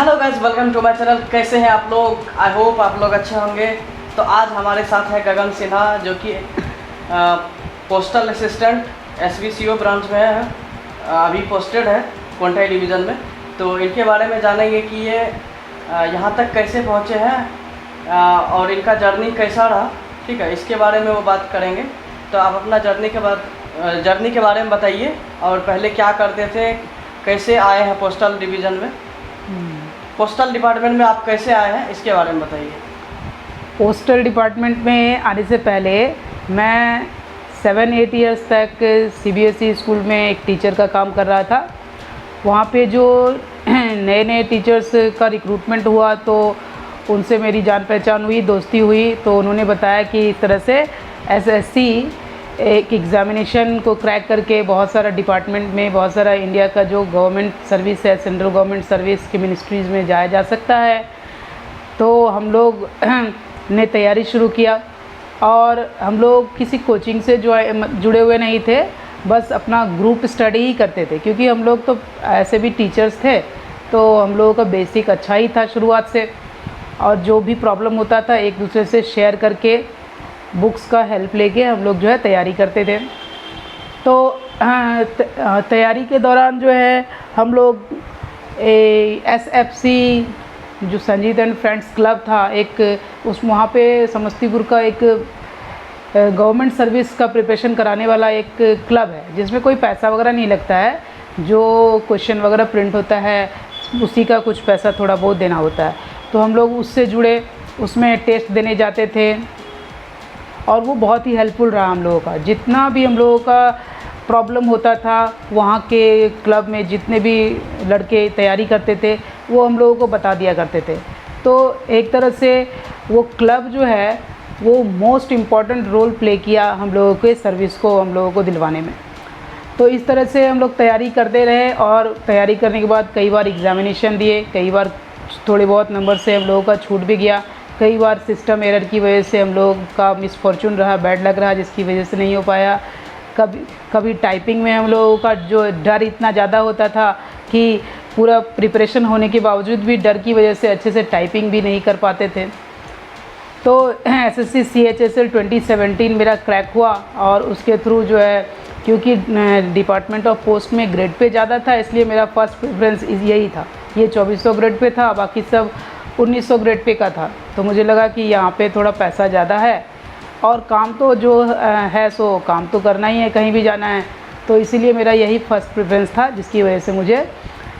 Hello guys, welcome to my channel. कैसे हैं आप लोग? आई होप आप लोग अच्छे होंगे। तो आज हमारे साथ है गगन सिन्हा, जो कि पोस्टल असिस्टेंट SBCO ब्रांच में है। अभी पोस्टेड है कोंटाई डिवीज़न में। तो इनके बारे में जानेंगे कि ये यहाँ तक कैसे पहुँचे हैं और इनका जर्नी कैसा रहा। ठीक है, इसके बारे में वो बात करेंगे। तो आप अपना जर्नी के बारे में बताइए, और पहले क्या करते थे, कैसे आए हैं पोस्टल डिवीज़न में, पोस्टल डिपार्टमेंट में आप कैसे आए हैं, इसके बारे में बताइए। पोस्टल डिपार्टमेंट में आने से पहले मैं 7-8 इयर्स तक CBSE स्कूल में एक टीचर का काम कर रहा था। वहाँ पे जो नए नए टीचर्स का रिक्रूटमेंट हुआ तो उनसे मेरी जान पहचान हुई, दोस्ती हुई। तो उन्होंने बताया कि इस तरह से SSC एक एग्ज़ामिनेशन को क्रैक करके बहुत सारा डिपार्टमेंट में, बहुत सारा इंडिया का जो गवर्नमेंट सर्विस है, सेंट्रल गवर्नमेंट सर्विस की मिनिस्ट्रीज़ में जाया जा सकता है। तो हम लोग ने तैयारी शुरू किया, और हम लोग किसी कोचिंग से जुड़े हुए नहीं थे, बस अपना ग्रुप स्टडी ही करते थे, क्योंकि हम लोग तो ऐसे भी टीचर्स थे। तो हम लोगों का बेसिक अच्छा ही था शुरुआत से, और जो भी प्रॉब्लम होता था एक दूसरे से शेयर करके, बुक्स का हेल्प लेके हम लोग जो है तैयारी करते थे। तो तैयारी के दौरान जो है हम लोग SFC जो संजीत एंड फ्रेंड्स क्लब था एक, वहाँ पे समस्तीपुर का एक गवर्नमेंट सर्विस का प्रिपरेशन कराने वाला एक क्लब है, जिसमें कोई पैसा वगैरह नहीं लगता है। जो क्वेश्चन वगैरह प्रिंट होता है उसी का कुछ पैसा थोड़ा बहुत देना होता है। तो हम लोग उससे जुड़े, उसमें टेस्ट देने जाते थे, और वो बहुत ही हेल्पफुल रहा हम लोगों का। जितना भी हम लोगों का प्रॉब्लम होता था, वहाँ के क्लब में जितने भी लड़के तैयारी करते थे वो हम लोगों को बता दिया करते थे। तो एक तरह से वो क्लब जो है वो मोस्ट इम्पॉर्टेंट रोल प्ले किया हम लोगों के सर्विस को हम लोगों को दिलवाने में। तो इस तरह से हम लोग तैयारी करते रहे, और तैयारी करने के बाद कई बार एग्ज़ामिनेशन दिए, कई बार थोड़े बहुत नंबर से हम लोगों का छूट भी गया, कई बार सिस्टम एरर की वजह से हम लोग का मिसफॉर्चून रहा, बैड लग रहा, जिसकी वजह से नहीं हो पाया। कभी टाइपिंग में हम लोगों का जो डर इतना ज़्यादा होता था कि पूरा प्रिपरेशन होने के बावजूद भी डर की वजह से अच्छे से टाइपिंग भी नहीं कर पाते थे। तो SSC CHSL 2017 मेरा क्रैक हुआ, और उसके थ्रू जो है, क्योंकि डिपार्टमेंट ऑफ पोस्ट में ग्रेड पे ज़्यादा था, इसलिए मेरा फर्स्ट प्रेफरेंस यही था। ये 2400 ग्रेड पे था, बाकी सब 1900 ग्रेड पे का था। तो मुझे लगा कि यहाँ पे थोड़ा पैसा ज़्यादा है, और काम तो जो है सो काम तो करना ही है, कहीं भी जाना है। तो इसीलिए मेरा यही फर्स्ट प्रेफरेंस था, जिसकी वजह से मुझे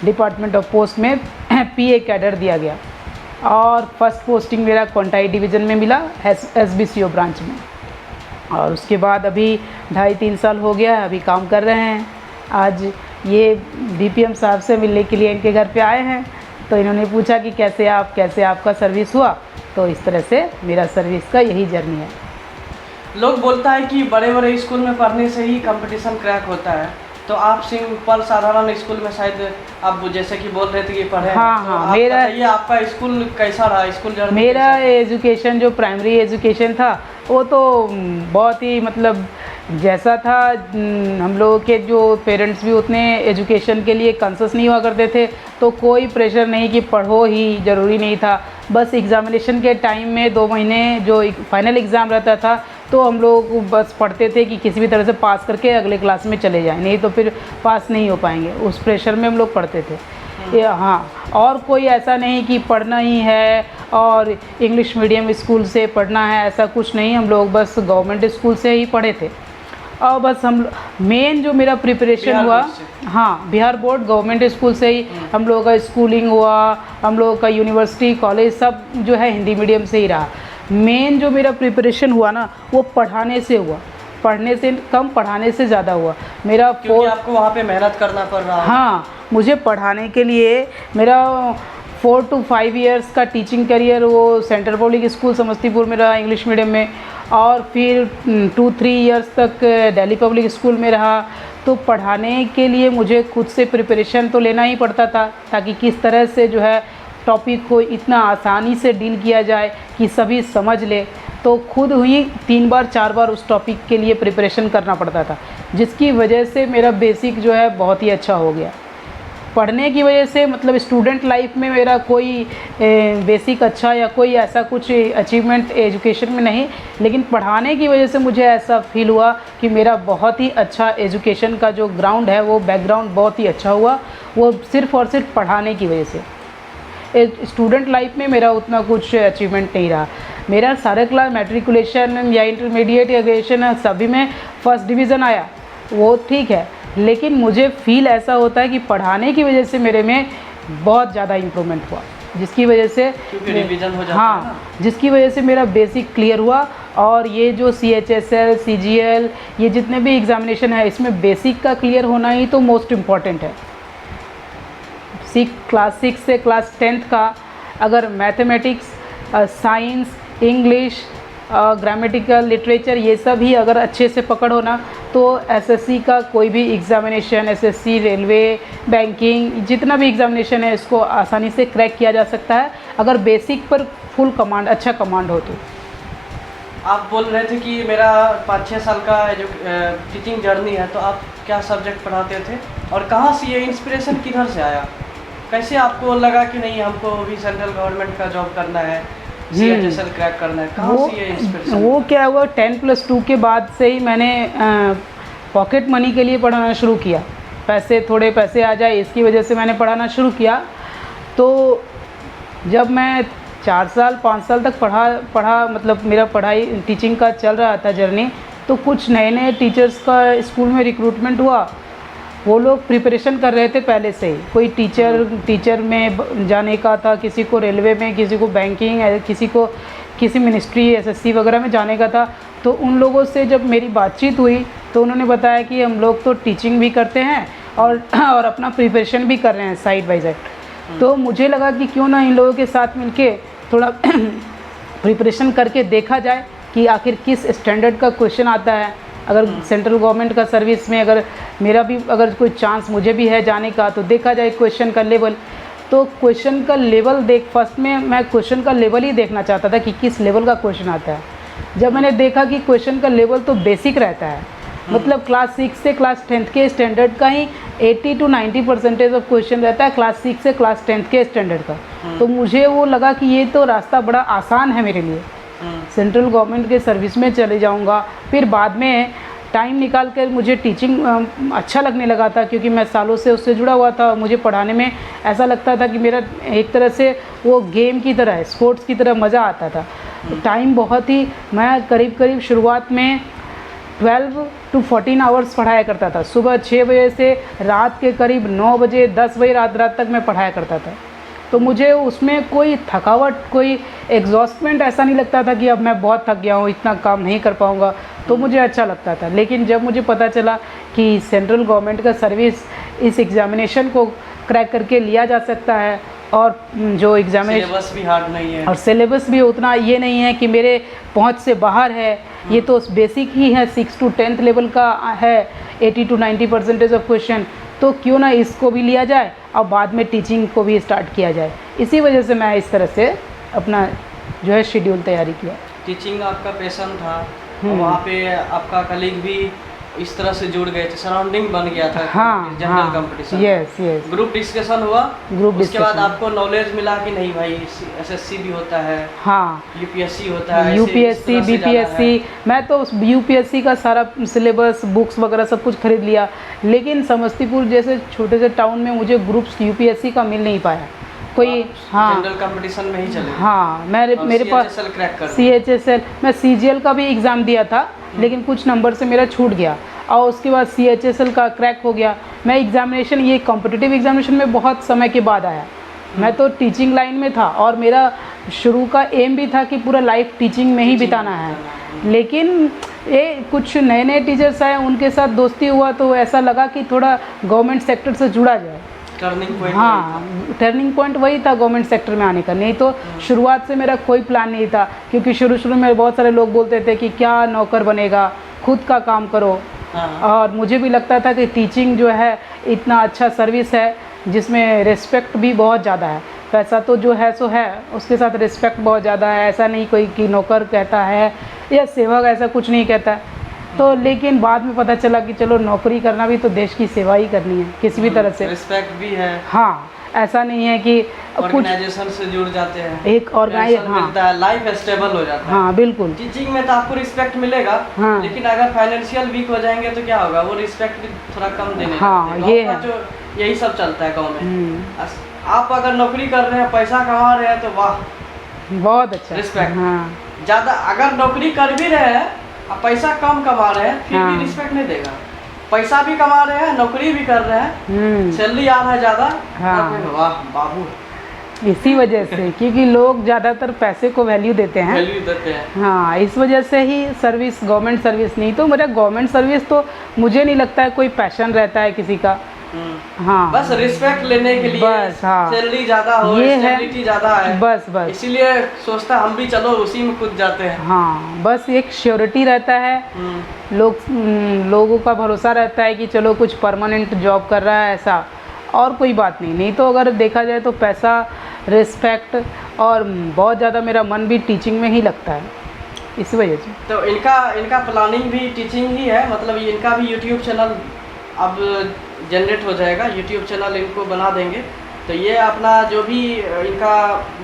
डिपार्टमेंट ऑफ पोस्ट में PA कैडर दिया गया, और फर्स्ट पोस्टिंग मेरा कोंटाई डिवीज़न में मिला SBCO ब्रांच में। और उसके बाद अभी 2.5-3 साल हो गया है, अभी काम कर रहे हैं। आज ये DPM साहब से मिलने के लिए इनके घर पे आए हैं, तो इन्होंने पूछा कि कैसे आपका सर्विस हुआ। तो इस तरह से मेरा सर्विस का यही जर्नी है। लोग बोलता है कि बड़े बड़े स्कूल में पढ़ने से ही कंपटीशन क्रैक होता है, तो आप सिंपल साधारण स्कूल में शायद आप जैसे कि बोल रहे थे कि पढ़े। हाँ, तो हाँ, मेरा ये आपका स्कूल कैसा रहा, स्कूल जर्नी? मेरा एजुकेशन जो प्राइमरी एजुकेशन था वो तो बहुत ही मतलब जैसा था, हम लोगों के जो पेरेंट्स भी उतने एजुकेशन के लिए कॉन्शियस नहीं हुआ करते थे, तो कोई प्रेशर नहीं कि पढ़ो ही, ज़रूरी नहीं था। बस एग्ज़ामिनेशन के टाइम में 2 महीने जो फाइनल एग्ज़ाम रहता था, तो हम लोग बस पढ़ते थे कि किसी भी तरह से पास करके अगले क्लास में चले जाएं, नहीं तो फिर पास नहीं हो पाएंगे। उस प्रेशर में हम लोग पढ़ते थे। हाँ, और कोई ऐसा नहीं कि पढ़ना ही है और इंग्लिश मीडियम स्कूल से पढ़ना है, ऐसा कुछ नहीं। हम लोग बस गवर्नमेंट स्कूल से ही पढ़े थे, और बस हम मेन जो मेरा प्रिपरेशन हुआ, हाँ, बिहार बोर्ड गवर्नमेंट स्कूल से ही हम लोगों का स्कूलिंग हुआ। हम लोगों का यूनिवर्सिटी कॉलेज सब जो है हिंदी मीडियम से ही रहा। मेन जो मेरा प्रिपरेशन हुआ ना, वो पढ़ाने से हुआ, पढ़ने से कम पढ़ाने से ज़्यादा हुआ मेरा। क्योंकि आपको वहाँ पे मेहनत करना पड़ रहा है। हाँ, मुझे पढ़ाने के लिए मेरा 4 to 5 इयर्स का टीचिंग करियर वो सेंट्रल पब्लिक स्कूल समस्तीपुर में रहा इंग्लिश मीडियम में, और फिर 2-3 इयर्स तक दिल्ली पब्लिक स्कूल में रहा। तो पढ़ाने के लिए मुझे खुद से प्रिपरेशन तो लेना ही पड़ता था, ताकि किस तरह से जो है टॉपिक को इतना आसानी से डील किया जाए कि सभी समझ ले। तो खुद ही 3 बार 4 बार उस टॉपिक के लिए प्रिपरेशन करना पड़ता था, जिसकी वजह से मेरा बेसिक जो है बहुत ही अच्छा हो गया। पढ़ने की वजह से मतलब स्टूडेंट लाइफ में मेरा कोई बेसिक अच्छा या कोई ऐसा कुछ अचीवमेंट एजुकेशन में नहीं, लेकिन पढ़ाने की वजह से मुझे ऐसा फील हुआ कि मेरा बहुत ही अच्छा एजुकेशन का जो ग्राउंड है वो बैकग्राउंड बहुत ही अच्छा हुआ, वो सिर्फ़ और सिर्फ पढ़ाने की वजह से। स्टूडेंट लाइफ में मेरा उतना कुछ अचीवमेंट नहीं रहा। मेरा सारे क्लास मैट्रिकुलेशन या इंटरमीडिएट या ग्रेजुएशन सभी में फर्स्ट डिवीज़न आया, वो ठीक है, लेकिन मुझे फील ऐसा होता है कि पढ़ाने की वजह से मेरे में बहुत ज़्यादा इम्प्रूवमेंट हुआ, जिसकी वजह से रिवीजन हो जाता है हाँ ना? जिसकी वजह से मेरा बेसिक क्लियर हुआ। और ये जो CHSL CGL ये जितने भी एग्ज़ामिनेशन है इसमें बेसिक का क्लियर होना ही तो मोस्ट इम्पॉर्टेंट है। क्लास 6 से क्लास 10th का अगर mathematics, science, English, grammatical, literature ये सब ही अगर अच्छे से पकड़ हो ना तो SSC का कोई भी एग्ज़ामिनेशन, SSC, रेलवे, बैंकिंग, जितना भी एग्ज़ामिनेशन है इसको आसानी से क्रैक किया जा सकता है अगर बेसिक पर फुल कमांड, अच्छा कमांड हो तो। आप बोल रहे थे कि मेरा 5-6 साल का जो टीचिंग जर्नी है, तो आप क्या सब्जेक्ट पढ़ाते थे और कहाँ से ये इंस्पिरेशन किधर से आया? कैसे आपको लगा कि नहीं हमको भी सेंट्रल गवर्नमेंट का जॉब करना है, CHSL क्रैक करना है? कहाँ से ये इंस्पिरेशन? वो क्या हुआ 10+2 के बाद से ही मैंने पॉकेट मनी के लिए पढ़ाना शुरू किया। थोड़े पैसे आ जाए इसकी वजह से मैंने पढ़ाना शुरू किया। तो जब मैं 4 साल 5 साल तक पढ़ा मतलब मेरा पढ़ाई टीचिंग का चल रहा था जर्नी, तो कुछ नए नए टीचर्स का स्कूल में रिक्रूटमेंट हुआ। वो लोग प्रिपरेशन कर रहे थे पहले से ही, कोई टीचर में जाने का था, किसी को रेलवे में, किसी को बैंकिंग, किसी को किसी मिनिस्ट्री SSC वगैरह में जाने का था। तो उन लोगों से जब मेरी बातचीत हुई तो उन्होंने बताया कि हम लोग तो टीचिंग भी करते हैं और अपना प्रिपरेशन भी कर रहे हैं साइड बाय साइड। तो मुझे लगा कि क्यों ना इन लोगों के साथ मिलके थोड़ा प्रिपरेशन करके देखा जाए कि आखिर किस स्टैंडर्ड का क्वेश्चन आता है। अगर सेंट्रल गवर्नमेंट का सर्विस में अगर मेरा भी अगर कोई चांस मुझे भी है जाने का तो देखा जाए क्वेश्चन का लेवल। तो क्वेश्चन का लेवल फर्स्ट में मैं क्वेश्चन का लेवल ही देखना चाहता था कि किस लेवल का क्वेश्चन आता है। जब मैंने देखा कि क्वेश्चन का लेवल तो बेसिक रहता है, मतलब क्लास 6 से क्लास 10th के स्टैंडर्ड का ही 80 to 90% ऑफ क्वेश्चन रहता है क्लास 6 से क्लास 10th के स्टैंडर्ड का। तो मुझे वो लगा कि ये तो रास्ता बड़ा आसान है मेरे लिए, सेंट्रल गवर्नमेंट के सर्विस में चले जाऊंगा। फिर बाद में टाइम निकाल कर मुझे टीचिंग अच्छा लगने लगा था, क्योंकि मैं सालों से उससे जुड़ा हुआ था। मुझे पढ़ाने में ऐसा लगता था कि मेरा एक तरह से वो गेम की तरह है, स्पोर्ट्स की तरह मज़ा आता था। टाइम बहुत ही, मैं करीब शुरुआत में 12 to 14 आवर्स पढ़ाया करता था। सुबह 6 बजे से रात के करीब 9 बजे 10 बजे रात तक मैं पढ़ाया करता था। तो मुझे उसमें कोई थकावट, कोई एग्जॉस्टमेंट ऐसा नहीं लगता था कि अब मैं बहुत थक गया हूँ, इतना काम नहीं कर पाऊँगा, तो मुझे अच्छा लगता था। लेकिन जब मुझे पता चला कि सेंट्रल गवर्नमेंट का सर्विस इस एग्ज़ामिनेशन को क्रैक करके लिया जा सकता है और जो एग्ज़ामिनेशन सिलेबस भी हार्ड नहीं है और सिलेबस भी उतना ये नहीं है कि मेरे पहुंच से बाहर है, ये तो बेसिक ही है, 6 to 10th लेवल का है, 80 to 90% ऑफ क्वेश्चन। तो क्यों ना इसको भी लिया जाए और बाद में टीचिंग को भी स्टार्ट किया जाए। इसी वजह से मैं इस तरह से अपना जो है शेड्यूल तैयारी किया। टीचिंग आपका पैशन था, वहाँ पे आपका कलीग भी इस तरह से जुड़ गए थे, सराउंडिंग बन गया था। हाँ, general competition, yes, group discussion हुआ, उसके बाद आपको नॉलेज मिला कि नहीं भाई SSC भी होता है, हाँ, UPSC होता है, UPSC, BPSC। मैं तो उस UPSC का सारा सिलेबस, बुक्स वगैरह सब कुछ खरीद लिया, लेकिन समस्तीपुर जैसे छोटे से टाउन में मुझे ग्रुप्स UPSC का मिल नहीं पाया कोई। हाँ, जनरल कंपटीशन में ही चले। हाँ, मेरे पास CHSL, मैं CGL का भी एग्ज़ाम दिया था, लेकिन कुछ नंबर से मेरा छूट गया और उसके बाद CHSL का क्रैक हो गया। मैं एग्ज़ामिनेशन, ये कॉम्पिटिटिव एग्ज़ामिनेशन में बहुत समय के बाद आया। मैं तो टीचिंग लाइन में था और मेरा शुरू का एम भी था कि पूरा लाइफ टीचिंग में ही बिताना है। लेकिन ये कुछ नए नए टीचर्स आए, उनके साथ दोस्ती हुआ तो ऐसा लगा कि थोड़ा गवर्नमेंट सेक्टर से जुड़ा जाए। टर्निंग पॉइंट, हाँ, टर्निंग पॉइंट वही था गवर्नमेंट सेक्टर में आने का। नहीं तो शुरुआत से मेरा कोई प्लान नहीं था, क्योंकि शुरू में बहुत सारे लोग बोलते थे कि क्या नौकर बनेगा, खुद का काम करो। और मुझे भी लगता था कि टीचिंग जो है इतना अच्छा सर्विस है जिसमें रिस्पेक्ट भी बहुत ज़्यादा है। पैसा तो जो है सो है, उसके साथ रिस्पेक्ट बहुत ज़्यादा है। ऐसा नहीं कोई कि नौकर कहता है या सेवक, ऐसा कुछ नहीं कहता है। तो लेकिन बाद में पता चला कि चलो नौकरी करना भी तो देश की सेवा ही करनी है किसी भी तरह से। रिस्पेक्ट भी है। हाँ, ऐसा नहीं है कि कुछ ऑर्गेनाइजेशन से जुड़ जाते हैं, एक ऑर्गेनाइजेशन, हाँ मिलता है, लाइफ स्टेबल हो जाता है। हाँ बिल्कुल। टीचिंग में तो आपको रिस्पेक्ट मिलेगा, हाँ। लेकिन अगर फाइनेंशियल वीक हो जाएंगे तो क्या होगा, वो रिस्पेक्ट भी थोड़ा कम देने हाँ, लगते हैं। ये गाँव का है। जो यही सब चलता है गाँव में। आप अगर नौकरी कर रहे हैं, पैसा कमा रहे हैं तो वाह, बहुत अच्छा, रिस्पेक्ट। हाँ ज़्यादा अगर नौकरी कर भी रहे हैं और पैसा कम कमा रहे हैं, फिर हाँ। भी रिस्पेक्ट नहीं देगा। पैसा भी कमा रहे हैं, नौकरी भी कर रहे हैं, सैलरी आ रहा है ज़्यादा, हाँ। वाह बाबू। इसी वजह से क्योंकि लोग ज़्यादातर पैसे को वैल्यू देते हैं, वैल्यू देते हैं। हाँ, इस वजह से ही सर्विस, गवर्नमेंट सर्विस नहीं तो मेरा गवर्नमेंट सर्विस तो मुझे नहीं लगता है कोई पैशन रहता है किसी का। हाँ, बस रिस्पेक्ट लेने के लिए, बस, हाँ। सैलरी ज़्यादा हो, ये है, स्टेबिलिटी ज़्यादा है, बस बस इसीलिए सोचता हम भी चलो उसी में कूद जाते हैं। हाँ, बस एक श्योरिटी रहता है, लोगों का भरोसा रहता है कि चलो कुछ परमानेंट जॉब कर रहा है, ऐसा और कोई बात नहीं। नहीं तो अगर देखा जाए तो पैसा, रिस्पेक्ट और बहुत ज़्यादा मेरा मन भी टीचिंग में ही लगता है, इस वजह से। तो इनका प्लानिंग भी टीचिंग ही है, मतलब इनका भी यूट्यूब चैनल अब जनरेट हो जाएगा, यूट्यूब चैनल इनको बना देंगे। तो ये अपना जो भी इनका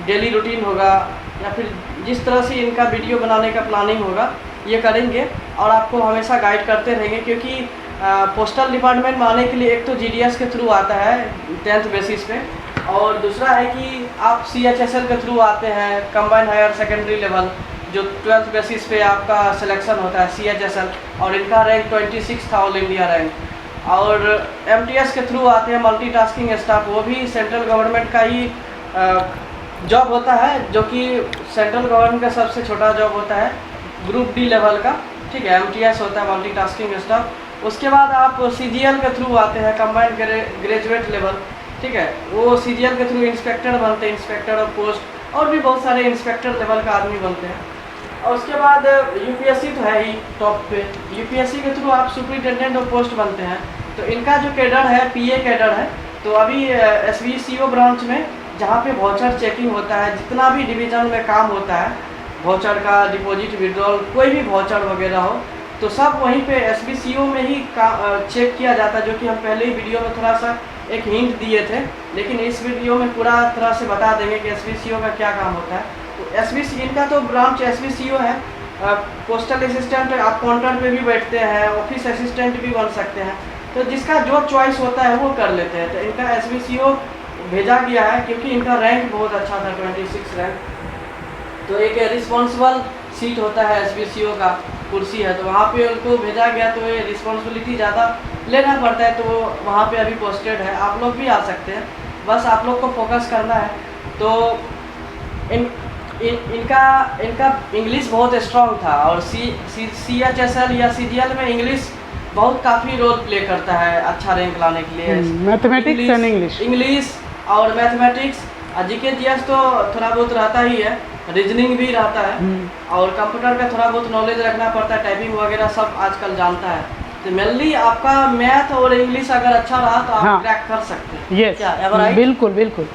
डेली रूटीन होगा या फिर जिस तरह से इनका वीडियो बनाने का प्लानिंग होगा ये करेंगे और आपको हमेशा गाइड करते रहेंगे। क्योंकि पोस्टल डिपार्टमेंट में आने के लिए एक तो GDS के थ्रू आता है 10th बेसिस पे, और दूसरा है कि आप CHSL के थ्रू आते हैं, कंबाइंड हायर सेकेंडरी लेवल, जो 12th बेसिस पे आपका सिलेक्शन होता है CHSL, और इनका रैंक 26 था ऑल इंडिया रैंक। और MTS के थ्रू आते हैं मल्टीटास्किंग स्टाफ, वो भी सेंट्रल गवर्नमेंट का ही जॉब होता है, जो कि सेंट्रल गवर्नमेंट का सबसे छोटा जॉब होता है, ग्रुप D लेवल का, ठीक है। MTS होता है मल्टीटास्किंग स्टाफ। उसके बाद आप CGL के थ्रू आते हैं, कंबाइंड ग्रेजुएट लेवल, ठीक है। वो CGL के थ्रू इंस्पेक्टर बनते हैं, इंस्पेक्टर ऑफ पोस्ट, और भी बहुत सारे इंस्पेक्टर लेवल का आदमी बनते हैं। और उसके बाद UPSC तो है ही टॉप पे, UPSC के थ्रू आप सुपरिटेंडेंट ऑफ पोस्ट बनते हैं। तो इनका जो कैडर है PA कैडर है। तो अभी SVCO ब्रांच में जहाँ पे वाउचर चेकिंग होता है, जितना भी डिवीज़न में काम होता है, वाउचर का डिपॉजिट विड्रॉल, कोई भी वाउचर वगैरह हो, तो सब वहीं पे SVCO में ही चेक किया जाता है, जो कि हम पहले ही वीडियो में थोड़ा सा एक हिंट दिए थे, लेकिन इस वीडियो में पूरा तरह से बता देंगे कि SVCO का क्या काम होता है। तो SVC इनका तो ब्रांच SVCO है, पोस्टल असिस्टेंट आप काउंटर पे भी बैठते हैं, ऑफिस असिस्टेंट भी बन सकते हैं, तो जिसका जो चॉइस होता है वो कर लेते हैं। तो इनका SVCO भेजा गया है क्योंकि इनका रैंक बहुत अच्छा था, 26 रैंक। तो एक रिस्पॉन्सिबल सीट होता है SVCO का, कुर्सी है, तो वहाँ पे उनको भेजा गया, तो ये रिस्पॉन्सिबिलिटी ज़्यादा लेना पड़ता है, तो वो वहाँ पे अभी पोस्टेड है। आप लोग भी आ सकते हैं, बस आप लोग को फोकस करना है। तो इनका इंग्लिश बहुत स्ट्रॉन्ग था, और CHSL या CGL में इंग्लिश बहुत काफ़ी रोल प्ले करता है अच्छा रैंक लाने के लिए। मैथमेटिक्स एंड इंग्लिश और मैथमेटिक्स, GK GS तो थोड़ा बहुत रहता ही है, रीजनिंग भी रहता है, और कंप्यूटर का थोड़ा बहुत नॉलेज रखना पड़ता है, टाइपिंग वगैरह सब आजकल जानता है। तो मेनली आपका मैथ और इंग्लिश अगर अच्छा रहा तो आप क्रैक कर सकते हैं। यस, बिल्कुल बिल्कुल।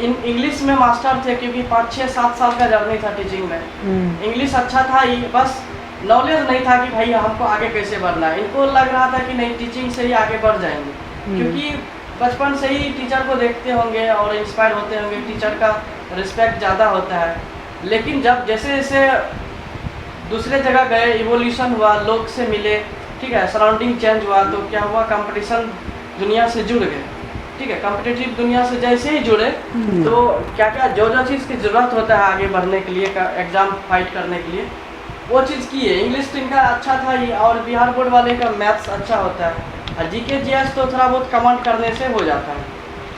इंग्लिश में मास्टर थे, क्योंकि 5, 6, 7 साल का जर्नी था टीचिंग में। इंग्लिश अच्छा था ही, बस नॉलेज नहीं था कि भाई हमको आगे कैसे बढ़ना है। इनको लग रहा था कि नहीं, टीचिंग से ही आगे बढ़ जाएंगे, क्योंकि बचपन से ही टीचर को देखते होंगे और इंस्पायर होते होंगे, टीचर का रिस्पेक्ट ज़्यादा होता है। लेकिन जब जैसे जैसे दूसरे जगह गए, इवोल्यूशन हुआ, लोग से मिले, ठीक है, सराउंडिंग चेंज हुआ, तो क्या हुआ, कंपटीशन दुनिया से जुड़ गए, ठीक है। कॉम्पिटिटिव दुनिया से जैसे ही जुड़े, तो क्या क्या जो चीज़ की ज़रूरत होता है आगे बढ़ने के लिए, एग्ज़ाम फाइट करने के लिए, वो चीज़ की है। इंग्लिश तो इनका अच्छा था ही, और बिहार बोर्ड वाले का मैथ्स अच्छा होता है, और GK GS तो थोड़ा बहुत कमांड करने से हो जाता है।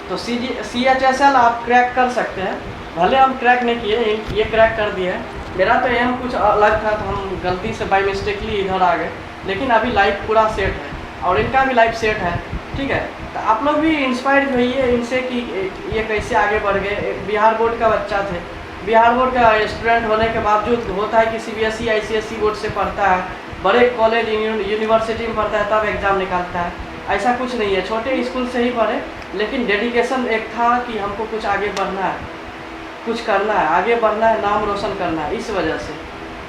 तो CHSL आप क्रैक कर सकते हैं, भले हम क्रैक नहीं किए, ये क्रैक कर दिए। मेरा तो एम कुछ अलग था, तो हम गलती से बाई मिस्टेकली इधर आ गए, लेकिन अभी लाइफ पूरा सेट है, और इनका भी लाइफ सेट है, ठीक है। तो आप लोग भी इंस्पायर होइए इनसे कि ये कैसे आगे बढ़ गए। बिहार बोर्ड का बच्चा थे, बिहार बोर्ड का स्टूडेंट होने के बावजूद होता है कि CBSE ICSE बोर्ड से पढ़ता है, बड़े कॉलेज यूनिवर्सिटी में पढ़ता है, तब एग्ज़ाम निकालता है। ऐसा कुछ नहीं है, छोटे स्कूल से ही पढ़े, लेकिन डेडिकेशन एक था कि हमको कुछ आगे बढ़ना है, कुछ करना है, आगे बढ़ना है, नाम रोशन करना है, इस वजह से।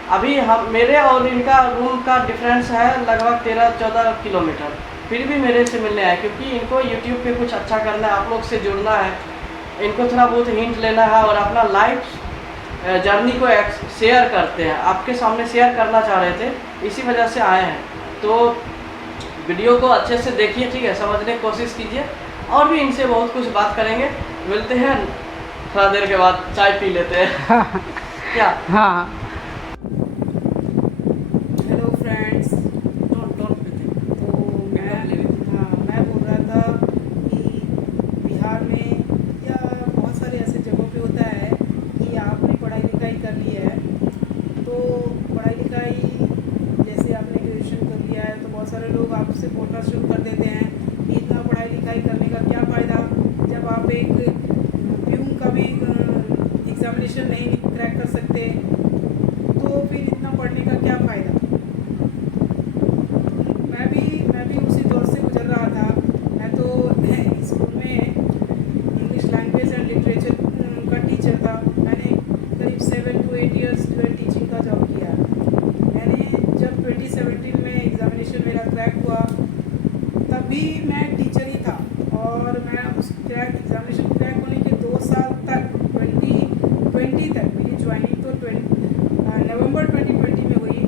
अभी हम मेरे और इनका रूम का डिफरेंस है लगभग 13-14 किलोमीटर, फिर भी मेरे से मिलने आए क्योंकि इनको यूट्यूब पे कुछ अच्छा करना है, आप लोग से जुड़ना है, इनको थोड़ा बहुत हिंट लेना है और अपना लाइफ जर्नी को शेयर करते हैं, आपके सामने शेयर करना चाह रहे थे, इसी वजह से आए हैं। तो वीडियो को अच्छे से देखिए, ठीक है, समझने की कोशिश कीजिए और भी इनसे बहुत कुछ बात करेंगे। मिलते हैं थोड़ा देर के बाद, चाय पी लेते हैं क्या? हाँ। Hello friends. तो मैं बोल रहा था कि बिहार में या बहुत सारे ऐसे जगहों पे होता है कि आपने पढ़ाई लिखाई कर ली है, तो पढ़ाई लिखाई जैसे आपने ग्रेजुएशन कर लिया है तो बहुत सारे लोग आपसे बोलना शुरू कर देते हैं कि इतना पढ़ाई लिखाई करने का क्या फ़ायदा जब आप एक प्यून का भी एग्ज़ामिनेशन नहीं क्रैक कर सकते, तो फिर इतना पढ़ने का क्या फ़ायदा। मैं भी उसी दौर से गुजर रहा था। मैं तो स्कूल में इंग्लिश लैंग्वेज एंड लिटरेचर का टीचर था। मैंने करीब 7 to 8 ईयर्स जो है टीचिंग का जॉब किया। मैंने जब 2017 में एग्ज़ामिनेशन मेरा क्रैक हुआ तब भी मैं टीचर ही था और मैं उस एग्ज़ामिनेशन क्रैक होने के 2 साल तक 2020 तक, मेरी ज्वाइनिंग तो नवंबर 2020 में हुई,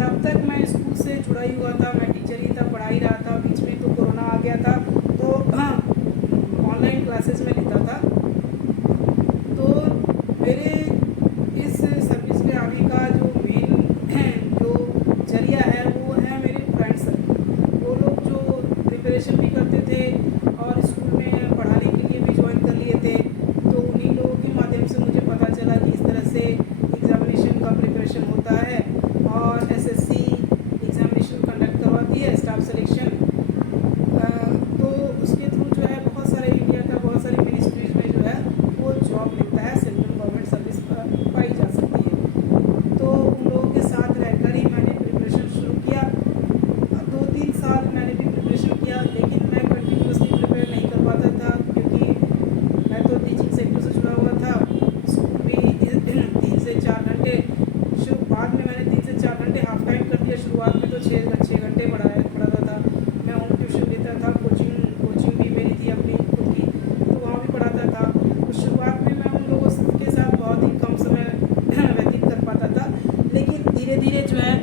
तब तक मैं स्कूल से जुड़ा ही हुआ था, मैं टीचर ही था, पढ़ा ही रहा था। बीच में तो कोरोना आ गया था तो ऑनलाइन क्लासेस में लेता था। तो मेरे इस सर्विस में आने का जो मेन जो जरिया है वो है मेरे फ्रेंड सर्कल। वो लोग जो प्रिपरेशन भी करते थे और स्कूल में पढ़ाने के लिए भी ज्वाइन कर लिए थे, तो उन्हीं लोगों के माध्यम से मुझे पता चला कि इस तरह से एग्ज़ामिनेशन का प्रिपरेशन होता है और एसएससी एग्ज़ामिनेशन कंडक्ट करवाती है, स्टाफ सिलेक्शन। तो उसके थ्रू जो है बहुत सारे इंडिया का बहुत सारी मिनिस्ट्रीज में जो है वो जॉब मिलता है, सेंट्रल गवर्नमेंट सर्विस पाई जा सकती है। तो उन लोगों के साथ रहकर ही मैंने प्रिपरेशन शुरू किया। 2-3 साल मैंने भी प्रिपरेशन किया, लेकिन मैं कंटिन्यूसली प्रिपेयर नहीं कर पाता था क्योंकि मैं तो टीचिंग सेक्टर से जुड़ा हुआ था। स्कूल भी 3 से 4 घंटे, बाद में मैंने 3 से 4 घंटे हाफ टाइम कर दिया। शुरुआत में तो 6 घंटे पढ़ाता था। मैं होम ट्यूशन लेता था, कोचिंग भी मेरी थी अपनी खुद की, तो वहाँ भी पढ़ाता था। तो शुरुआत में मैं उन लोगों के साथ बहुत ही कम समय व्यतीत कर पाता था, लेकिन धीरे धीरे जो है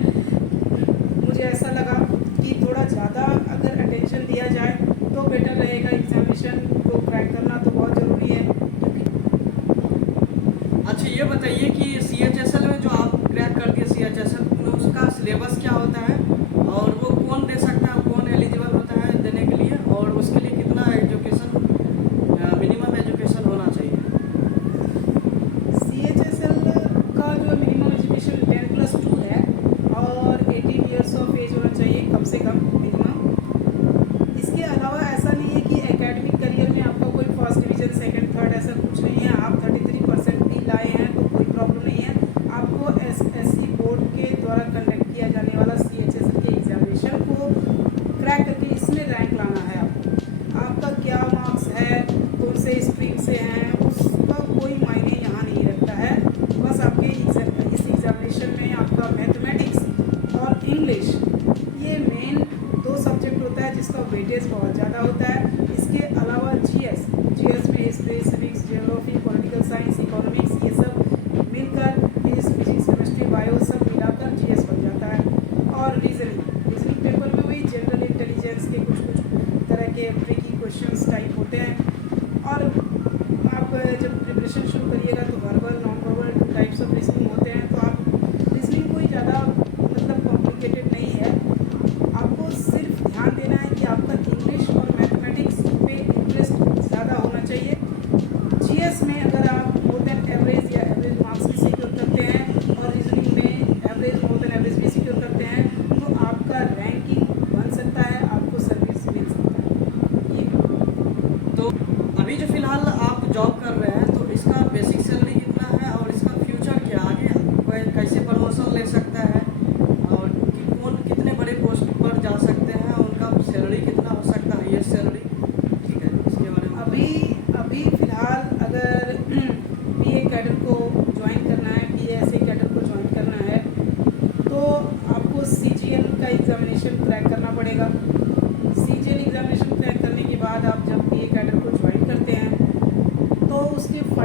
मुझे ऐसा लगा कि थोड़ा ज़्यादा अगर अटेंशन दिया जाए तो बेटर रहेगा। एग्ज़ामिनेशन को क्रैक करना तो बहुत ज़रूरी है। अच्छा ये बताइए कि CHSL में जो आप क्रैक कर दिए CHSL में, उसका सिलेबस क्या होता है और वो कौन दे सकता है, कौन एलिजिबल होता है देने के लिए, और उसके लिए कितना एजुकेशन, मिनिमम एजुकेशन होना चाहिए? CHSL का जो मिनिमम एजुकेशन 10+2 है और 18 ईयर्स ऑफ एज होना चाहिए कम से कम मिनिमम। इसके अलावा ऐसा नहीं है कि एकेडमिक करियर में आपका कोई फर्स्ट डिवीज़न, सेकंड, थर्ड ऐसा कुछ नहीं है। आप 33% भी लाए हैं तो कोई प्रॉब्लम नहीं है। आपको SSC बोर्ड के द्वारा कंडक्ट किया जाने वाला CHSL के एग्ज़ामिनेशन को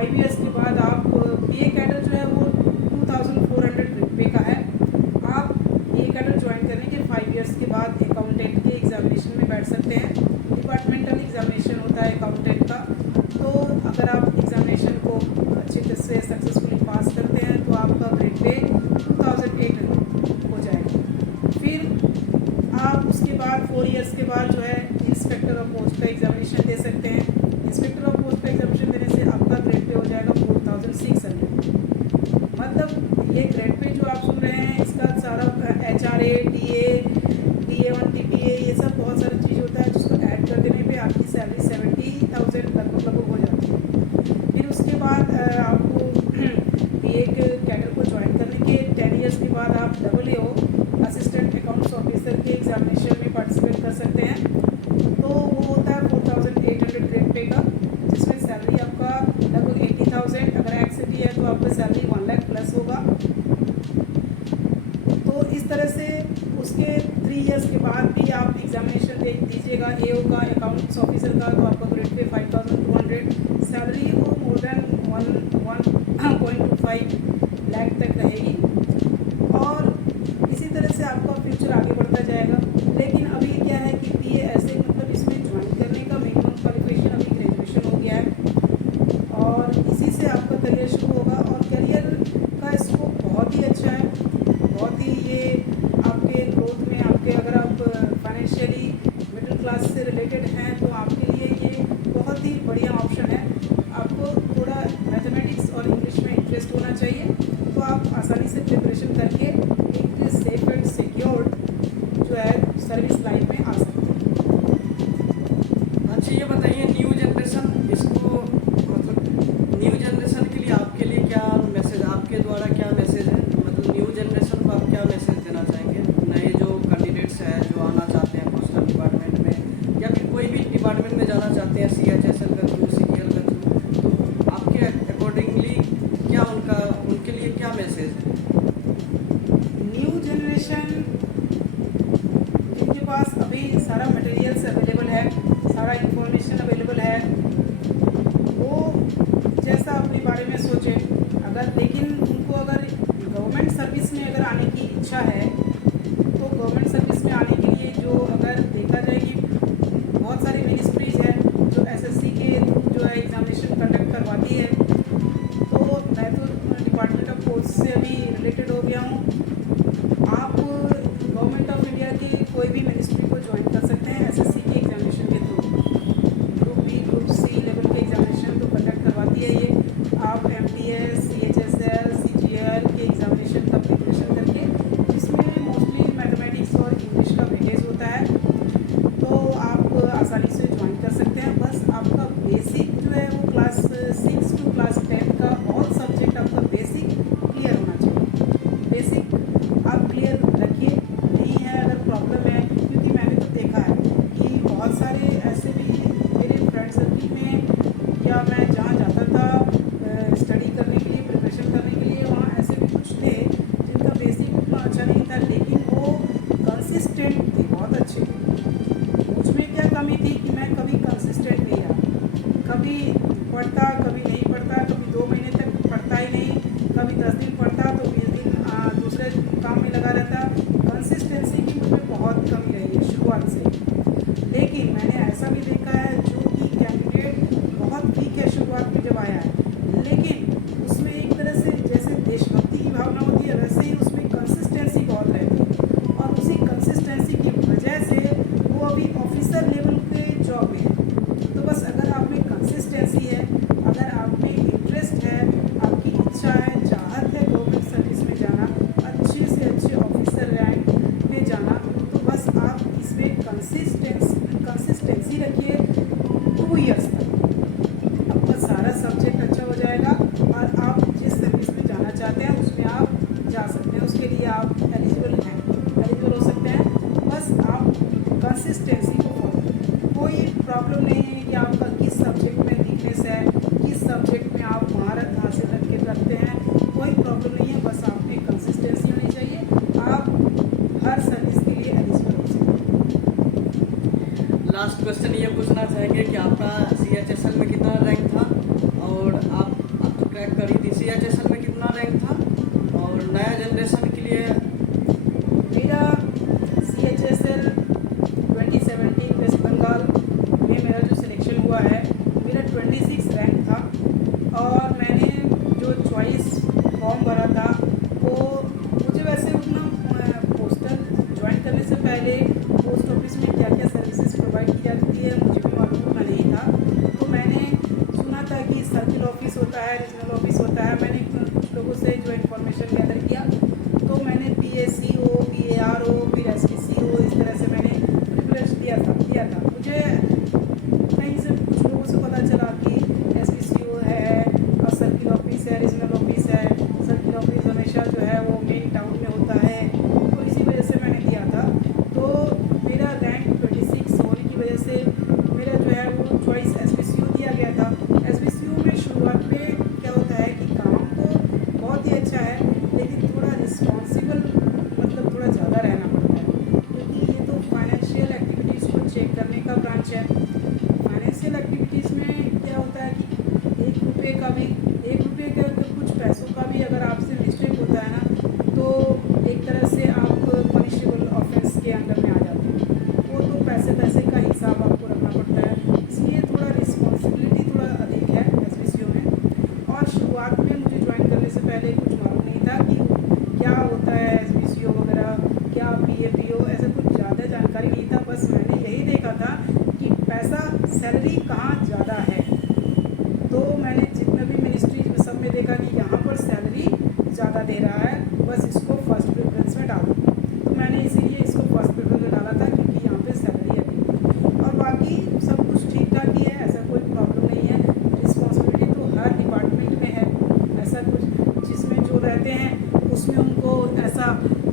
5 ईयर्स के बाद आप BA कैडर जो है वो 2400 रुपये का है। आप BA कैडर ज्वाइन करने के 5 ईयर्स के बाद अकाउंटेंट के एग्जामिनेशन में बैठ सकते हैं। डिपार्टमेंटल एग्जामिनेशन होता है अकाउंटेंट का, तो अगर आप एग्जामिनेशन को अच्छे तरह से सक्सेसफुली पास करते हैं तो आपका ग्रेड पे 2800 हो जाएगा। फिर आप उसके बाद 4 ईयर्स के बाद जो है इंस्पेक्टर ऑफ पोस्ट का एग्जामिनेशन दे सकते हैं। इंस्पेक्टर ऑफ पोस्ट का एग्जामिनेशन देने से आपका ग्रेड पे हो जाएगा 4600। मतलब ये ग्रेड पे जो आप सुन रहे हैं इसका सारा HRA, DA, DA1, TPA ये सब बहुत सारी चीज़ होता है, जिसको ऐड कर देने पे आपकी सैलरी 70,000 लगभग हो जाती है। फिर उसके बाद आपको BA के कैडर को ज्वाइन करने के 10 ईयर्स के बाद आप AAO असिस्टेंट अकाउंट्स ऑफिसर के एग्जामिनेशन में पार्टिसिपेट कर सकते हैं। तो वो होता है 4800 ग्रेड पे का, जिसमें सैलरी आपका लगभग 80,000, अगर एक्सिटी है तो आपका सैलरी 1 लाख प्लस होगा। तो इस तरह से उसके 3 ईयर्स के बाद भी आप एग्जामिनेशन दे दीजिएगा AO का, अकाउंट्स ऑफिसर का, तो आपका ग्रेड पे 5200 सैलरी वो मोर देन 1.25 लाख तक रहेगी। और इसी तरह से आपका फ्यूचर आगे बढ़ता जाएगा। लेकिन अभी क्या है कि BA ऐसे मतलब इसमें ज्वाइन करने का मिनिमम क्वालिफिकेशन अभी ग्रेजुएशन हो गया है और इसी से आपका करियर शुरू होगा। और करियर का स्कोप बहुत ही अच्छा है, बहुत ही ये आपके ग्रोथ में, आपके अगर आप फाइनेंशियली मिडिल क्लास से रिलेटेड हैं तो आपके लिए ये बहुत ही बढ़िया ऑप्शन है। आपको थोड़ा मैथमेटिक्स और इंग्लिश में इंटरेस्ट होना चाहिए, तो आप आसानी से प्रिपरेशन करके एक सेफ एंड सिक्योर्ड जो है सर्विस लाइन में आ सकते हैं। अच्छा, ये बताइए न्यू जनरेशन, इसको मतलब न्यू जनरेशन के लिए आपके लिए क्या मैसेज, आपके द्वारा क्या मैसेज है? मतलब न्यू जनरेशन को आप क्या मैसेज देना चाहेंगे? नए जो कैंडिडेट्स हैं जो आना चाहते हैं पोस्टल डिपार्टमेंट में या फिर कोई भी डिपार्टमेंट में जाना चाहते हैं, CHSL का थ्रू, CGL का थ्रू, तो आपके अकॉर्डिंगली क्या उनके लिए क्या मैसेज है? न्यू जनरेशन जिनके पास अभी सारा मटेरियल्स अवेलेबल है, सारा इंफॉर्मेशन अवेलेबल है, वो जैसा अपने बारे में सोचें। अगर लेकिन उनको अगर गवर्नमेंट सर्विस में अगर आने की इच्छा है तो गवर्नमेंट सर्विस में आने के लिए जो अगर देखा जाए कि बहुत सारी मिनिस्ट्रीज हैं जो SSC के जो है एग्जामिनेशन कंडक्ट करवाती है, तो मैं तो डिपार्टमेंट ऑफ पोस्ट से अभी रिलेटेड हो गया हूँ। आप गवर्नमेंट ऑफ इंडिया की कोई भी मिनिस्ट्री को ज्वाइन कर सकते हैं SSC के एग्जामिनेशन के through. Group B, group C level के एग्जामिनेशन तो कंडक्ट करवाती है ये। आप MTS, CHSL, CGL के एग्जामिनेशन का प्रिपरेशन करके, जिसमें मोस्टली मैथमेटिक्स और इंग्लिश का वेटेज होता है, तो आप आसानी से ज्वाइन कर सकते हैं। बस आपका बेसिक जो है वो क्लास 6 टू क्लास 10 का ऑल सब्जेक्ट आपका बेसिक क्लियर होना चाहिए। बेसिक आप क्लियर रखिए, नहीं है अगर प्रॉब्लम है, क्योंकि मैंने तो देखा है कि बहुत सारे ऐसे भी मेरे फ्रेंड सर्किल में या मैं जहाँ जाता था स्टडी करने के लिए, प्रिपरेशन करने के लिए, वहाँ ऐसे भी कुछ थे जिनका बेसिक उतना अच्छा नहीं था, लेकिन वो कंसिस्टेंट थे, बहुत अच्छे। मुझमें क्या कमी थी कि मैं कभी कंसिस्टेंट नहीं रहा, कभी पढ़ता कभी नहीं पढ़ता, कभी 2 महीने तक पढ़ता ही नहीं, कभी 10 दिन पढ़ता तो 20 दिन दूसरे काम में लगा रहता। कंसिस्टेंसी की मुझे बहुत कमी रही है शुरुआत से। लेकिन मैंने ऐसा भी देखा है जो कि कैंडिडेट बहुत वीक है शुरुआत में जब आया है, लेकिन उसमें एक तरह से जैसे देशभक्ति की भावना होती है, वैसे ही उसमें कंसिस्टेंसी बहुत रहती है, और उसी कंसिस्टेंसी की वजह से वो अभी ऑफिसर लेवल के जॉब में है। तो बस अगर आप में कंसिस्टेंसी है, अगर आप में इंटरेस्ट है, आपकी इच्छा है, चाहत है गवर्नमेंट सर्विस में जाना, अच्छे से अच्छे ऑफिसर रैंक में जाना, तो बस आप इसमें कंसिस्टेंसी रखिए 2 ईयर्स तक। आपका सारा सब्जेक्ट अच्छा हो जाएगा और आप जिस सर्विस में जाना चाहते हैं उसमें आप जा सकते हैं। उसके लिए आप एलिजिबल हो सकते हैं। बस आप कंसिस्टेंसी को फॉलो करें। कोई प्रॉब्लम नहीं है कि आपका किस सब्जेक्ट में वीकनेस है, किस सब्जेक्ट में आप महारत हासिल रखते हैं, कोई प्रॉब्लम नहीं है। बस आप में कंसिस्टेंसी होनी चाहिए, आप हर सर्विस के लिए एलिजिबल हो सकते हैं। लास्ट क्वेश्चन ये पूछना चाहेंगे कि आपका CHSL में कितना रैंक था और आप क्रैक करी थी। CHSL में कितना रैंक था और नया जनरेशन के लिए? मेरा CHSL 2017 वेस्ट बंगाल में मेरा जो सिलेक्शन हुआ है, मेरा 26 रैंक था। और मैंने जो चॉइस फॉर्म भरा था वो मुझे वैसे उतना पोस्टल ज्वाइन करने से पहले पोस्ट ऑफिस में क्या क्या सर्विसेज प्रोवाइड की जाती है मुझे भी मालूम नहीं था। तो मैंने सुना था कि सर्किल ऑफिस होता है, रीजनल ऑफिस होता है। मैंने कुछ लोगों से जो इन्फॉर्मेशन गैदर किया तो मैंने PSCO, PARO, फिर SPCO इस तरह से मैंने प्रिपरेशन दिया था। मुझे कहीं से कुछ लोगों से पता चला कि SPCO है और सर्किल ऑफिस है, रीजनल ऑफिस है। सर्किल ऑफिस हमेशा जो है वो मेन टाउन में होता है, तो इसी वजह से मैंने दिया था। तो मेरा रैंक 26 होने की वजह से मेरा जो है वो चॉइस SPCO दिया गया था। SPCO में शुरुआत में क्या होता है कि काम तो बहुत ही अच्छा है, लेकिन थोड़ा रिस्पॉन्सिबल मतलब थोड़ा ज़्यादा रहना पड़ता है, क्योंकि ये तो फाइनेंशियल एक्टिविटीज़ को चेक करने का ब्रांच है। फाइनेंशियल एक्टिविटीज़ में क्या होता है कि एक रुपये का कुछ पैसों का भी अगर आपसे मिस्टेक होता है ना, तो एक तरह से आप पनिशेबल ऑफेंस के अंदर में आ जाते हैं। वो तो पैसे का हिसाब आपको रखना पड़ता है, इसलिए थोड़ा रिस्पॉन्सिबिलिटी थोड़ा अधिक है SPCO में। और शुरुआत में मुझे ज्वाइन करने से पहले कुछ मालूम नहीं था कि क्या होता है SPCO वगैरह, क्या PAPO, ऐसा कुछ ज़्यादा जानकारी नहीं था। बस मैंने यही देखा था कि पैसा सैलरी कहाँ ज़्यादा है, तो मैंने जितने भी मिनिस्ट्री सब में देखा कि यहाँ पर सैलरी ज़्यादा दे रहा है, बस इसको फर्स्ट प्रेफरेंस में डालो। तो मैंने इसीलिए इसको फर्स्ट प्रेफरेंस में डाला था, क्योंकि यहाँ पे सैलरी है। और बाकी सब कुछ ठीक ठाक ही है, ऐसा कोई प्रॉब्लम नहीं है। रिस्पॉन्सिबिलिटी तो हर डिपार्टमेंट में है, ऐसा कुछ जिसमें जो रहते हैं उसमें उनको ऐसा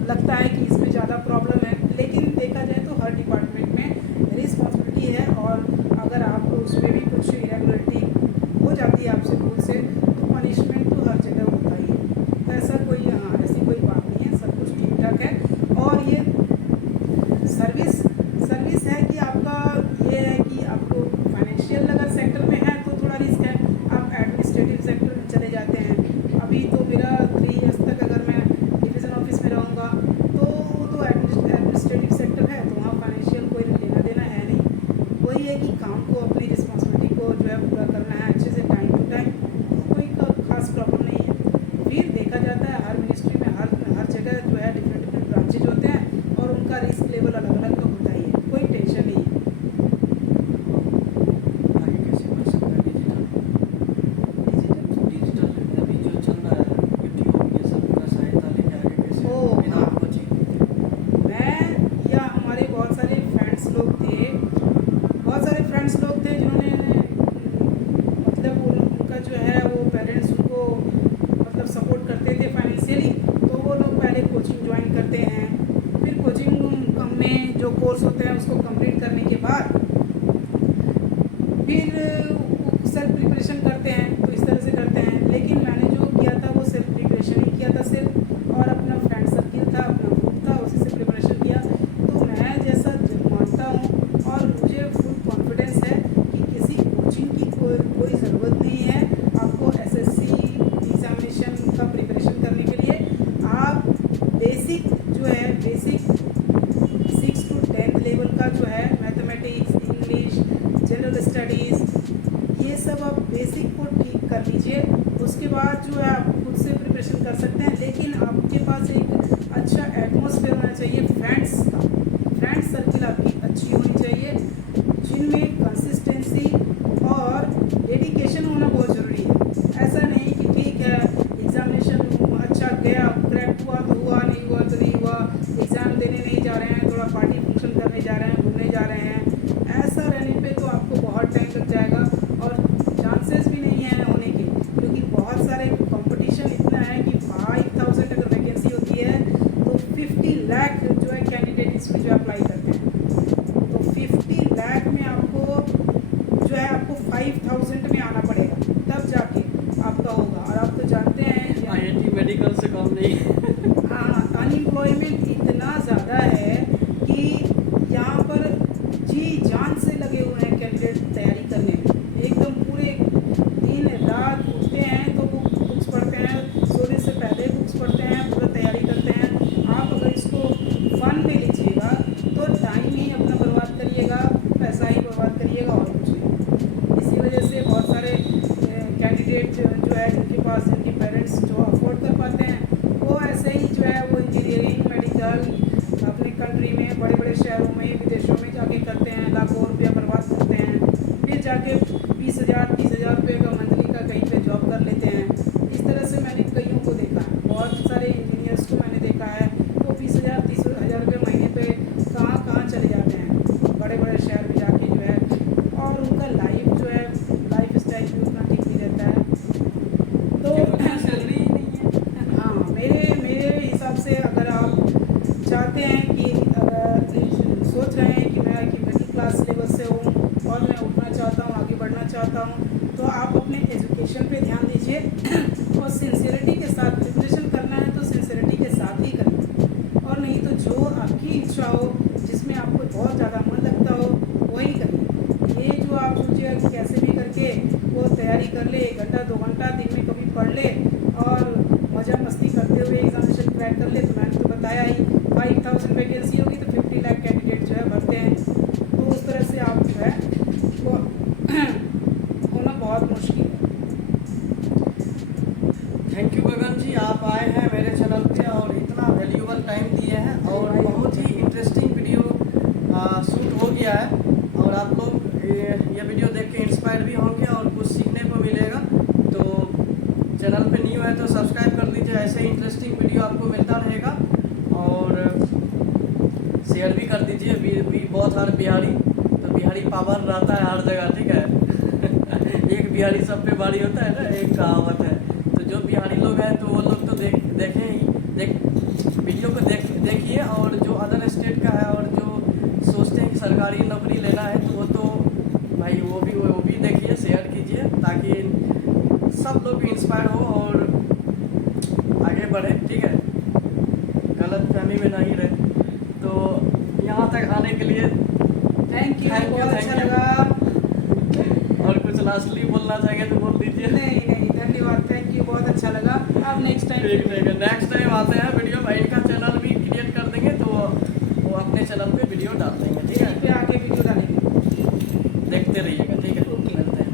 लगता है कि इसमें ज़्यादा प्रॉब्लम है, लेकिन देखा जाए तो हर डिपार्टमेंट में रिस्पॉन्सिबिलिटी है। और अगर आप उसमें भी कुछ इरेगुलरिटी हो जाती है आपसे भूल से, तो पनिशमेंट तो हर जगह होता ही है। तो ऐसा कोई ऐसी कोई बात नहीं है, सब कुछ ठीक ठाक है। और ये सर्विस है कि आपका ये है कि आपको फाइनेंशियल अगर सेक्टर में है तो थोड़ा रिस्क है, आप एडमिनिस्ट्रेटिव सेक्टर में चले जाते हैं। अभी तो मेरा 3 इयर्स तक अगर मैं डिवीज़न ऑफिस में रहूँगा तो वो तो एडमिनिस्ट्रेटिव सेक्टर है, तो वहाँ फाइनेंशियल कोई लेना देना है नहीं। वही है कि काम को, अपनी रिस्पॉन्सिबिलिटी को जो है पूरा करना है अच्छे से टाइम टू टाइम, तो कोई खास प्रॉब्लम नहीं है। फिर देखा जाता है हर मिनिस्ट्री में हर जगह जो है डिफरेंट ब्रांचेज होते हैं और उनका रिस्क लेवल अलग अलग तो होता ही है, कोई टेंशन नहीं है। आगे कैसे बढ़ सकता है डिजिटल अभी जो चल रहा है यूट्यूब ये सब का सहायता लेके आगे कैसे बिना कोचिंग? मैं या हमारे बहुत सारे फ्रेंड्स लोग थे जिन्होंने मतलब उनका जो है वो पेरेंट्स उनको मतलब सपोर्ट करते थे फाइनेंशियली, तो वो लोग पहले कोचिंग ज्वाइन करते हैं। फिर कोचिंग में जो कोर्स होते हैं उसको कंप्लीट करने के बाद फिर सेल्फ प्रिपरेशन करते हैं, तो इस तरह से करते हैं। लेकिन मैंने जो किया था वो सेल्फ प्रिपरेशन ही किया था सिर्फ, और अपना फ्रेंड सर्किल था, अपना ग्रुप था, उसी से प्रिपरेशन किया। तो मैं जैसा मानता हूँ और मुझे फुल कॉन्फिडेंस है कि किसी कोचिंग की कोई ज़रूरत नहीं है। आपको SSC एग्ज़ामिनेशन का प्रिपरेशन करने के लिए आप बेसिक 6 to 10th लेवल का जो है मैथमेटिक्स, इंग्लिश, जनरल स्टडीज़, ये सब आप बेसिक को ठीक कर लीजिए। उसके बाद जो है आप खुद से प्रिपरेशन कर सकते हैं, लेकिन आपके पास एक अच्छा एटमॉस्फेयर होना चाहिए फ्रेंड्स का। फ्रेंड सर्किल आपकी अच्छी होनी चाहिए, जिनमें कंसिस्टेंसी और डेडिकेशन होना बहुत ज़रूरी है। ऐसा नहीं कि ठीक है एग्ज़ामिनेशन अच्छा गया, क्रैक हुआ तो हुआ, नहीं हुआ तो नहीं हुआ, एग्ज़ाम देने नहीं जा रहे हैं, थोड़ा पार्टी फंक्शन करने जा रहे हैं, घूमने जा रहे हैं, ऐसा रहने पे तो आपको बहुत टाइम लग जाएगा और चांसेस भी नहीं है होने के, क्योंकि बहुत सारे कंपटीशन इतना है कि 5000 अगर वैकेंसी होती है तो 50 लाख जो है कैंडिडेट इसमें जो अप्लाई करते हैं। तो 50 लाख में आपको जो है आपको 5000 में आना पड़ेगा, तब जाके आपका होगा। और आप तो जानते हैं IIT मेडिकल से कम नहीं। हाँ, अनएम्प्लॉयमेंट इतना ज़्यादा है कि यहाँ पर जी जान से लगे हुए हैं कैंडिडेट तैयारी करने में, एकदम पूरे दिन रात उठते हैं तो वो बहुत ज़्यादा मन लगता हो वही करिए। ये जो आप सोचिए कि कैसे भी करके वो तैयारी कर ले, 1 घंटा 2 घंटा दिन में कभी पढ़ ले और मज़ा मस्ती करते हुए एग्जामिनेशन क्रैक कर ले, तो मैंने तो बताया ही 5000 वैकेंसी होगी तो 50 लाख कैंडिडेट जो है भरते हैं। तो उस तरह से आप जो है वो होना बहुत मुश्किल है। थैंक यू गगन जी, आप आए हैं मेरे चैनल पे और इतना वैल्यूएबल टाइम दिए हैं और बहुत ही इंटरेस्टिंग वीडियो शूट हो गया है और आप लोग ये वीडियो देख के इंस्पायर भी होंगे और कुछ सीखने को मिलेगा। तो चैनल पे न्यू है तो सब्सक्राइब कर दीजिए, ऐसे ही इंटरेस्टिंग वीडियो आपको मिलता रहेगा और शेयर भी कर दीजिए। भी बहुत हर बिहारी, तो बिहारी पावर रहता है हर जगह, ठीक है। एक बिहारी सब पे भारी होता है ना, एक कहावत है। तो जो बिहारी लोग हैं तो वो लोग तो देखें ही, वीडियो को देखिए और जो अदर स्टेट का है और जो सोचते हैं कि सरकारी नौकरी लेना है तो वो तो भाई वो भी देखिए, शेयर कीजिए ताकि सब लोग भी इंस्पायर हो और आगे बढ़े, ठीक है, गलत फहमी में नहीं रहे। तो यहाँ तक आने के लिए थैंक यू, बहुत अच्छा लगा। और कुछ लास्टली बोलना चाहेंगे तो बोल दीजिए। नहीं, धन्यवाद, थैंक यू, बहुत अच्छा लगा। आप नेक्स्ट टाइम आते हैं वीडियो, भाई इनका चैनल भी क्रिएट कर देंगे तो वो अपने चैनल पे वीडियो डाल देंगे, ठीक है, पे आगे वीडियो डालेंगे, देखते रहिएगा, ठीक है। ओके। मिलते हैं।